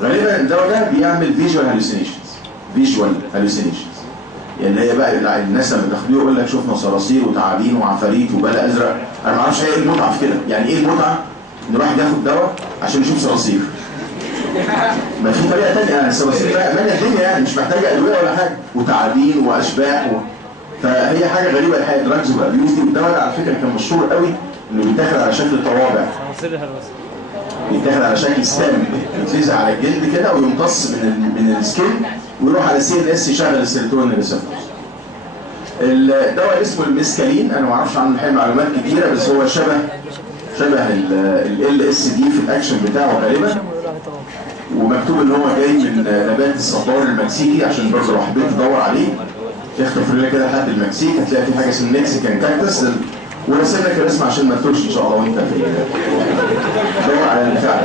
غالبا الدواء ده بيعمل فيجوال هالوسينيشنز، فيجوال هالوسينيشنز، يعني اللي هي بقى الناس لما تاخدوه يقول لك شفنا صراصير وتعابين وعفاريت وبلا ازرق. انا ما اعرفش ايه المتعه في كده، يعني ايه المتعه ان الواحد ياخد دواء عشان يشوف صراصير؟ ما في طريقه ثانيه، الصراصير ماليه الدنيا يعني مش محتاجه ادويه ولا حاجه، وتعابين واشباح فهي حاجه غريبه الحقيقه. دراجز والابيوز دي، والدواء ده على فكره كان مشهور قوي انه بيتاخد على شكل طوابع، بيتاخد على شكل ستام، يتلزق على الجلد كده ويمتص من السكين ويروح على CNS يشغل السيروتونين ريسبتورز. الدواء اسمه الميسكالين، انا ما اعرفش عنه الحقيقه معلومات كتيره، بس هو شبه LSD في الاكشن بتاعه غالبا، ومكتوب ان هو جاي من نبات الصبار المكسيكي، عشان برضه لو حبيت تدور عليه اخطف لنا كده لحد المكسيك هتلاقي في حاجه اسمها مكسيكان كاكتس، ورسم لك الاسم عشان ما تتوهش ان شاء الله وانت في دور على البتاع.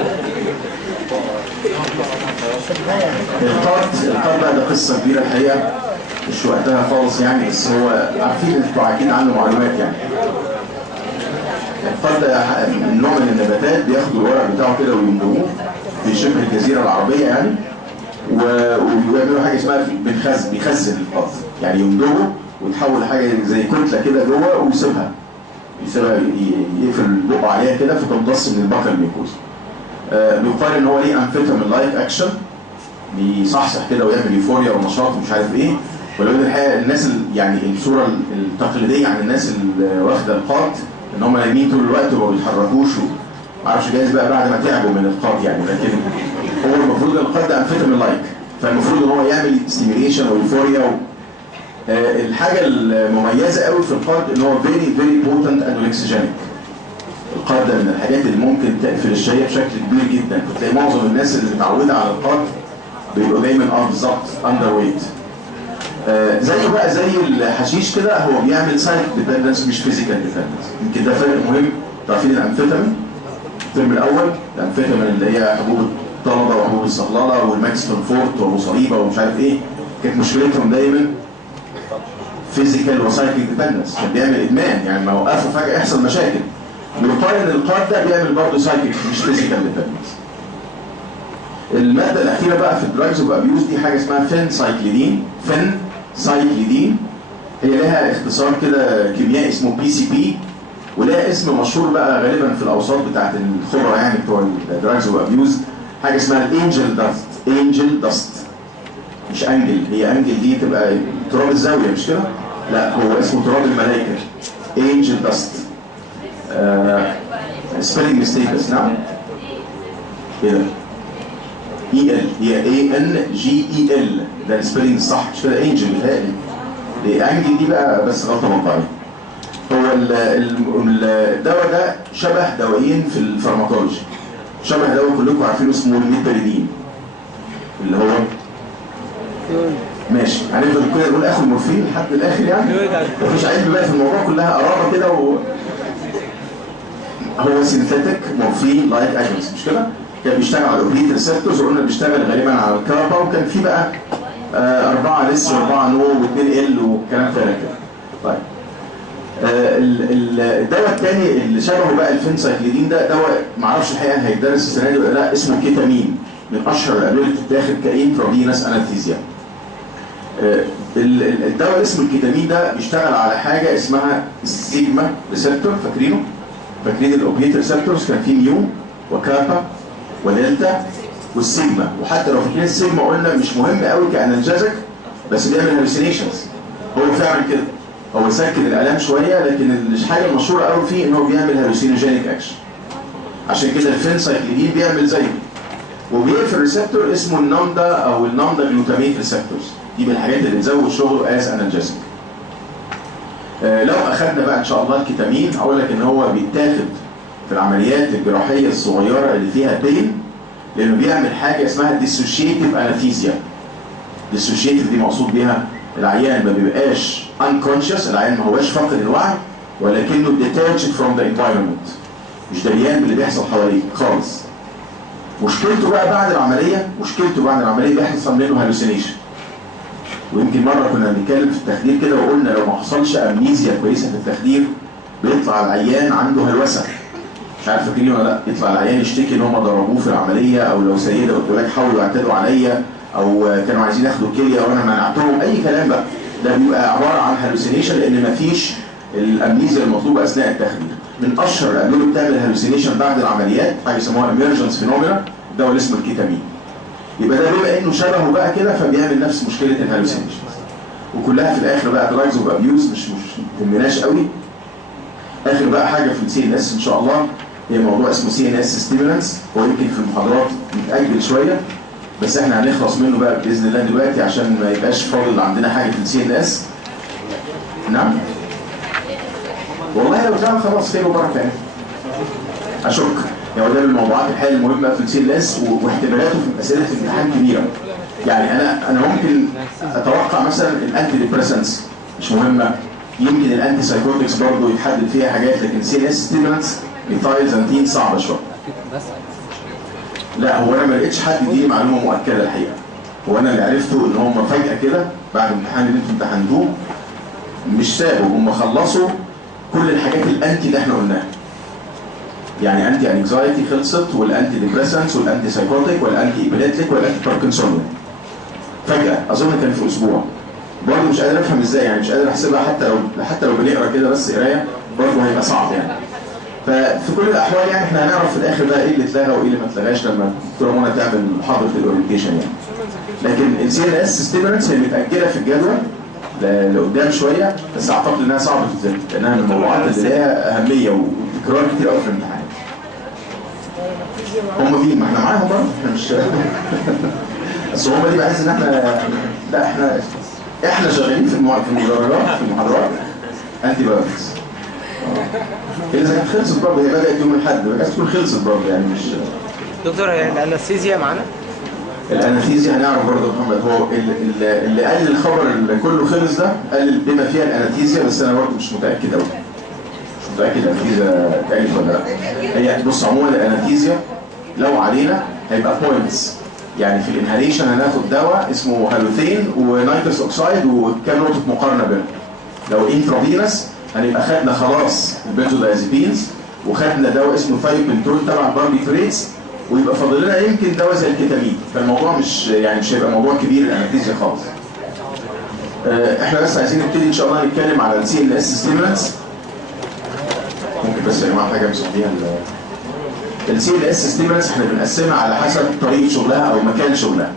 القط بقى ده قصه كبيره الحقيقه، مش وقتها خالص يعني، بس هو عارفين انتوا اكيد عنه معلومات يعني. القط ده نوع من النباتات، بياخدوا الورق بتاعه كده وينضموه في شبه الجزيره العربيه يعني، ويعملوا حاجه اسمها بيخزن القط، يعني يمضغه ويتحول لحاجه زي كتله كده جوه ويسيبها يقفل البق عليها كده فتمتص من البطن الميكوزي. بيقال ان هو ليه امفيتامين لايك اكشن، بيصحصح كده ويعمل يوفوريا ونشاط ومش عارف ايه. ولو ان الحقيقه الناس يعني الصوره التقليديه عن الناس اللي واخده القاط ان هم نايمين طول الوقت وما بيتحركوش، معرفش جايز بقى بعد ما تعبوا من القاط يعني، لكن هو المفروض القاط ده امفيتامين لايك، فالمفروض ان هو يعمل ستيميليشن ويوفوريا. الحاجه المميزه قوي في القاط ان هو فيري بوتنت انولكسيجينيك. القاط ده من الحاجات اللي ممكن تقفل الشهيه بشكل كبير جدا، فتلاقي معظم الناس اللي متعوده على القاط بيبقوا دايما بالظبط اندر ويت. زيه بقى زي الحشيش كده، هو بيعمل سايك ديبندنس مش فيزيكال ديبندنس. يمكن ده فرق مهم. عارفين الامفيتامين الترم الاول، الامفيتامين اللي هي حبوب الطلبه وحبوب الصهلله والماكسفون فورت وابو ومش عارف ايه، كانت مشكلتهم دايما فيزيكال وسايكل ديبندنس، كان بيعمل ادمان، يعني لو وقفوا فجاه يحصل مشاكل. ويقال ان القاط ده بيعمل برضه سايكل مش فيزيكال ديبندنس. الماده الاخيره بقى في الدراجز وابيوز دي حاجه اسمها فين سايكليدين. هي لها اختصار كده كيميائي اسمه PCP، ولها اسم مشهور بقى غالبا في الاوساط بتاعت الخبراء يعني بتوع الدراجز وابيوز، حاجه اسمها الانجل داست. مش انجل، هي انجل دي تبقى تراب الزاويه مش كده؟ لا، هو اسمه تراب الملائكه، انجل داست. سبيلنج ميستيك بس. نعم ايه ده؟ EL، هي ANGEL، ده السبيلنج الصح مش كده؟ انجل بتهيألي. انجل دي بقى بس غلطه مطبعيه. هو الدواء ده شبه دوايين في الفارماكولوجي، شبه دواء كلكم عارفينه اسمه الميتاليدين، اللي هو ماشي هنفضل كده نقول اخد مورفين لحد الاخر يعني، مفيش علم بقى في الموضوع، كلها قرابه كده هو سينثيتك مورفين لايك اجنس مش كده؟ كان بيشتغل على الاوبيت ريسبتورز، وقلنا بيشتغل غالبا على الكابا، وكان في بقى 4 لس و4 نو و2 ال وكلام فارغ كده. طيب الدواء الثاني اللي شبهه بقى الفينسايكليدين ده دواء معرفش الحقيقه هيدرس السنه دي ولا لا، اسمه كيتامين، من اشهر الادويه اللي بتتاخد كانترافينوس انستيزيا. الدواء اسمه الكيتامين ده بيشتغل على حاجه اسمها السيجما ريسبتور، فاكرين الاوبيت ريسبتورز كان في ميو وكابا ودلتا والسيجما، وحتى لو فاكرين السيجما قلنا مش مهم قوي كانالجازك بس بيعمل هالوسينيشنز، هو فعلا كده، هو يسكن الالام شويه، لكن الحاجه المشهوره قوي فيه ان هو بيعمل هالوسينوجينيك اكشن. عشان كده الفينسايكليدين بيعمل زيه، وبيقفل ريسبتور اسمه النامدا او النامدا جلوتاميت ريسبتورز، دي من الحاجات اللي بتزود شغله از انالجازك. لو اخذنا بقى ان شاء الله الكيتامين، هقول لك ان هو بيتاخد في العمليات الجراحيه الصغيره اللي فيها بين، لانه بيعمل حاجه اسمها ديسوشيتيف انستيزيا. ديسوشيتيف دي مقصود بيها العيان ما بيبقاش unconscious، العيان ما هوش فاقد الوعي ولكنه detached from the environment، مش دريان باللي بيحصل حواليه خالص. مشكلته بعد العمليه بيحصل منه هالوسينيشن. ويمكن مره كنا بنتكلم في التخدير كده وقلنا لو ما حصلش امنيزيا كويسه في التخدير بيطلع العيان عنده هلوسه. مش عارف فاكرين ولا لا، يطلع العيان يشتكي ان هم ضربوه في العمليه، او لو سيده قلت لك حاولوا يعتدوا عليا، او كانوا عايزين ياخدوا الكليه وانا منعتهم، اي كلام بقى. ده بيبقى عباره عن هالوسينيشن لان مفيش الامنيزيا المطلوبه اثناء التخدير. من اشهر الادويه اللي بتعمل هالوسينيشن بعد العمليات حاجه يسموها ايمرجنس فينومينا، الدواء اللي اسمه الكيتامين. يبقى ده بما انه شبهه بقى كده فبيعمل نفس مشكله الهالوسينيشن. وكلها في الاخر بقى دراجز اوف ابيوز، مش مهمناش قوي. اخر بقى حاجه في السي ان اس ان شاء الله هي موضوع اسمه CNS ستيمولانس، هو يمكن في المحاضرات متاجل شويه بس احنا هنخلص منه بقى باذن الله دلوقتي عشان ما يبقاش فاضل عندنا حاجه في السي ان اس. نعم والله لو اتعمل خلاص خير وبركه يعني. اشك يعني ده من الموضوعات الحقيقه المهمه في السي ان اس واحتمالاته في اسئله الامتحان كبيره. يعني انا ممكن اتوقع مثلا الانتي ديبريسنتس مش مهمه، يمكن الانتي سايكوتكس برضه يتحدد فيها حاجات، لكن CNS ستيمولانس ميثايل زانتين صعبه شويه. لا هو انا ما لقيتش حد دي معلومه مؤكده الحقيقه. هو انا اللي عرفته ان هم فجاه كده بعد الامتحان اللي انتم امتحنتوه مش سابوا، هم خلصوا كل الحاجات الانتي اللي احنا قلناها. يعني انتي انكزايتي خلصت، والانتي ديبريسنس والانتي سايكوتيك والانتي ايبيليتيك والانتي باركنسون. فجاه اظن كان في اسبوع. برضه مش قادر افهم ازاي، يعني مش قادر احسبها حتى لو بنقرا كده بس قرايه برضه هيبقى صعب يعني. ففي كل الاحوال يعني احنا هنعرف في الاخر بقى ايه اللي اتلغى وايه اللي ما اتلغاش لما الدكتوره منى تعمل محاضره الاورينتيشن يعني. لكن CNS ستيمولانس هي متاجله في الجدول لقدام شويه، بس اعتقد انها صعبه تتذاكر لانها من الموضوعات اللي لها اهميه وتكرار كتير قوي في الامتحان. هم فين؟ ما احنا معاهم برضه، احنا مش بس هم دي بحس ان احنا لا احنا شغالين في المدرجات في المحاضرات انتي بايوتكس. اذا كانت خلصت برضه، هي بدات يوم الاحد، ما كانتش تكون خلصت برضه يعني مش. دكتور الانستيزيا معانا؟ الانستيزيا هنعرف برضه محمد، هو اللي قال الخبر اللي كله خلص ده قال بما فيها الانستيزيا، بس انا برضه مش متاكد قوي. مش متاكد الانستيزيا اتقالت ولا لا. هي بص عموما الانستيزيا لو علينا هيبقى بوينتس. يعني في الانهاليشن هناخد دواء اسمه هالوثين ونيترس اوكسايد وكام نقطه مقارنه بينهم. لو انترافينس هنبقى خدنا خلاص البنزودايازيبينز وخدنا دواء اسمه ثايوبنتول تبع الباربيتوريتس، ويبقى فاضل لنا يمكن دواء زي الكيتامين. فالموضوع مش هيبقى موضوع كبير الانستيزيا خالص. احنا بس عايزين نبتدي ان شاء الله نتكلم على CNS ستيمولانس. ممكن بس يا جماعه حاجه مسميها CNS ستيمولانس احنا بنقسمها على حسب طريقه شغلها او مكان شغلها.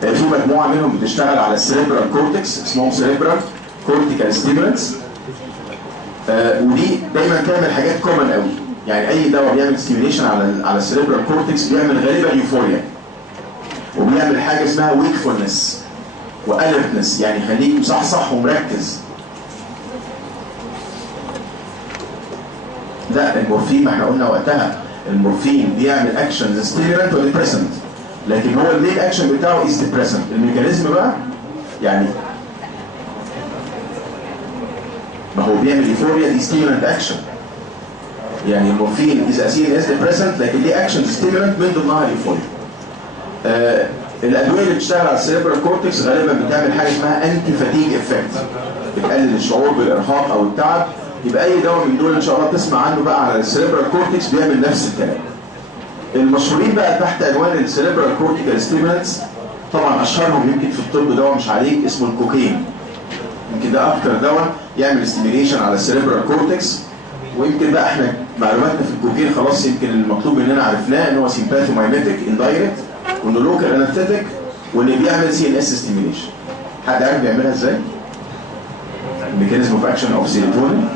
في مجموعه منهم بتشتغل على السيريبرال كورتكس اسمهم سيريبرال كورتيكال ستيمولانس، ودي دايما تعمل حاجات كومن قوي. يعني اي دواء بيعمل ستيميوليشن على السيريبرال كورتكس بيعمل غالبا يوفوريا، وبيعمل حاجه اسمها ويكفولنس واليرتنس، يعني يخليك مصحصح ومركز. لا المورفين ما احنا قلنا وقتها المورفين بيعمل اكشنز ستيمولانت وديبريسنت، لكن هو المين اكشن بتاعه از ديبريسنت. الميكانيزم بقى يعني ما هو بيعمل ايفوريا دي ستيمولانت اكشن. يعني المورفين از CNS ديبريسنت لكن ليه اكشن ستيمولانت من ضمنها الايفوريا. الادويه اللي بتشتغل على السيريبرال كورتكس غالبا بتعمل حاجه اسمها انتي فاتيج افكت، بتقلل الشعور بالارهاق او التعب. يبقى اي دواء من دول ان شاء الله تسمع عنه بقى على السيريبرال كورتكس بيعمل نفس الكلام. المشهورين بقى تحت عنوان السيريبرال كورتيكال ستيمولانتس طبعا اشهرهم يمكن في الطب دواء مش عليك اسمه الكوكين. يمكن ده اكتر دواء يعمل ستيميليشن على السيريبرال كورتكس، ويمكن بقى احنا معلوماتنا في الكوكين خلاص يمكن المطلوب مننا عرفناه ان هو سيمباثومايميتيك اندايركت وانه لوكال انستيتيك وانه بيعمل CNS ستيميليشن. حد عارف بيعملها ازاي؟ الميكانيزم اوف اكشن اوف سيروتونين،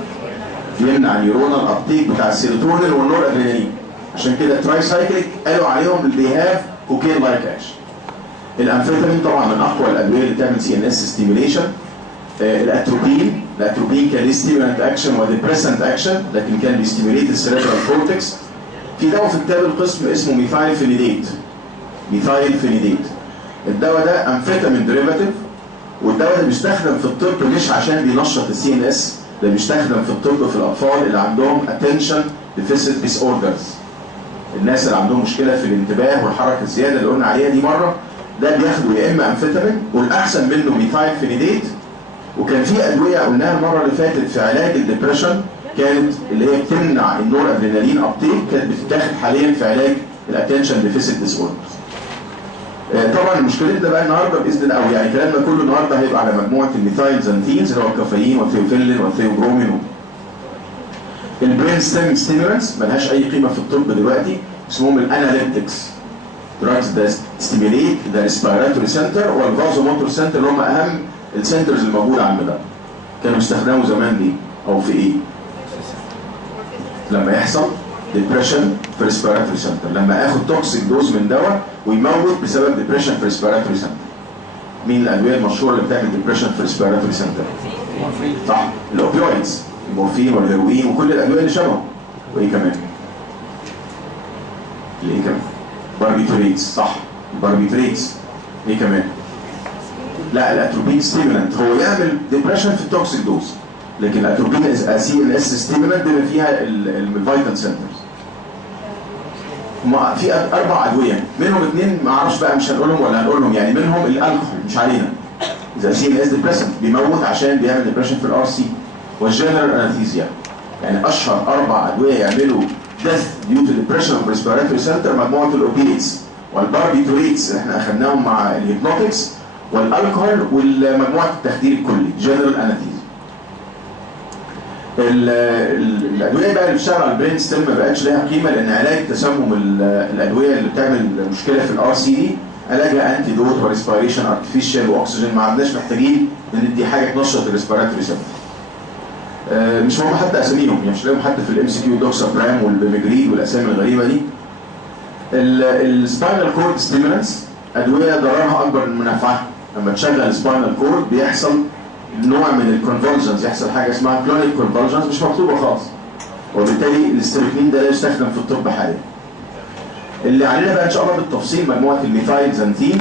بيمنع نيورونال ابتيك بتاع السيروتونين والنور ادرينالين. عشان كده تراي سايكليك قالوا عليهم اللي هاف كوكين لايك اكشن. الامفيتامين طبعا من اقوى الادويه اللي تعمل CNS ستيميليشن. الاتروبين كان ليه ستيمولانت اكشن وديبريسنت اكشن لكن كان بيستيميليت السيريبرال كورتكس. في دواء في كتاب القسم اسمه ميثايل فينيديت. الدواء ده امفيتامين ديريفاتيف والدواء ده بيستخدم في الطب مش عشان بينشط السي ان اس، ده بيستخدم في الطب في الاطفال اللي عندهم attention deficit disorders، الناس اللي عندهم مشكله في الانتباه والحركه الزياده اللي قلنا عليها دي مره. ده بياخدوا يا اما امفيتامين والاحسن منه ميثايل فينيديت. وكان في ادويه قلناها المره اللي فاتت في علاج الدبريشن كانت اللي هي بتمنع النور ادرينالين ابتيك، كانت بتتاخد حاليا في علاج الاتنشن ديفيسيت ديس اوردرز. طبعا مشكلتنا بقى النهارده باذن الله، او يعني كلامنا كله النهارده هيبقى على مجموعه الميثايل زانثينز اللي هو الكافيين والثيوفيلين والثيوبرومين. البرين ستيم ستيمولانتس ملهاش اي قيمه في الطب دلوقتي، اسمهم الاناليتكس دراجز ده ستيميليت ذا ريسبيراتوري سنتر والفازوموتور سنتر اللي هم اهم السنترز الموجوده عند ده. كانوا بيستخدموا زمان دي او في ايه؟ لما يحصل ديبريشن في ريسبيراتوري سنتر، لما اخد توكسيك دوز من دواء ويموت بسبب ديبريشن في ريسبيراتوري سنتر. مين الادويه المشهوره اللي بتعمل ديبريشن في ريسبيراتوري سنتر؟ صح، الاوبيويدز، المورفين والهيروين وكل الادويه اللي شبهه. وايه كمان؟ ايه كمان؟ باربيتوريتس، صح، الباربيتوريتس. ايه كمان؟ لا، الاتروبين ستيمولانت هو يعمل ديبريشن في التوكسيك دوز، لكن الاتروبين از سي ان اس ستيمولانت بما فيها الفيتال سنترز. في 4 ادويه منهم 2 ما اعرفش بقى، مش هنقولهم ولا هنقولهم يعني، منهم الالكحول مش علينا، اذا سي ان اس ديبريسنت بيموت عشان بيعمل ديبريشن في الار سي، والجنرال انستيزيا. يعني اشهر 4 ادويه يعملوا ديث ديو تو ديبريشن اوف ريسبيراتوري سنتر مجموعه الاوبيتس والباربيتوريتس اللي احنا اخذناهم مع الهيبنوتكس والالكحول والمجموعه التخدير الكلي جنرال انستيزيا. الادويه بقى اللي بتشتغل على البرين ستيم ما بقتش لها قيمه، لان علاج تسمم الادويه اللي بتعمل مشكله في الار سي دي علاجها انتي دوت وريسبيريشن ارتفيشال واكسجين، ما عدناش محتاجين ندي حاجه تنشط الريسبيراتوري سنتر. مش مهم حتى اساميهم، يعني مش لاقيهم حتى في الام سي كيو، دوكسابرام والبيمجريد والاسامي الغريبه دي. السباينال كورد ستيمولانس ادويه ضررها اكبر من منافعها. لما تشغل السباينال كورد بيحصل نوع من الكونفولجنز، يحصل حاجه اسمها كلونيك كونفولجنز مش مطلوبه خالص، وبالتالي الاستروكنين ده لا يستخدم في الطب حاليا. اللي علينا بقى ان شاء الله بالتفصيل مجموعه الميثايل زانثين.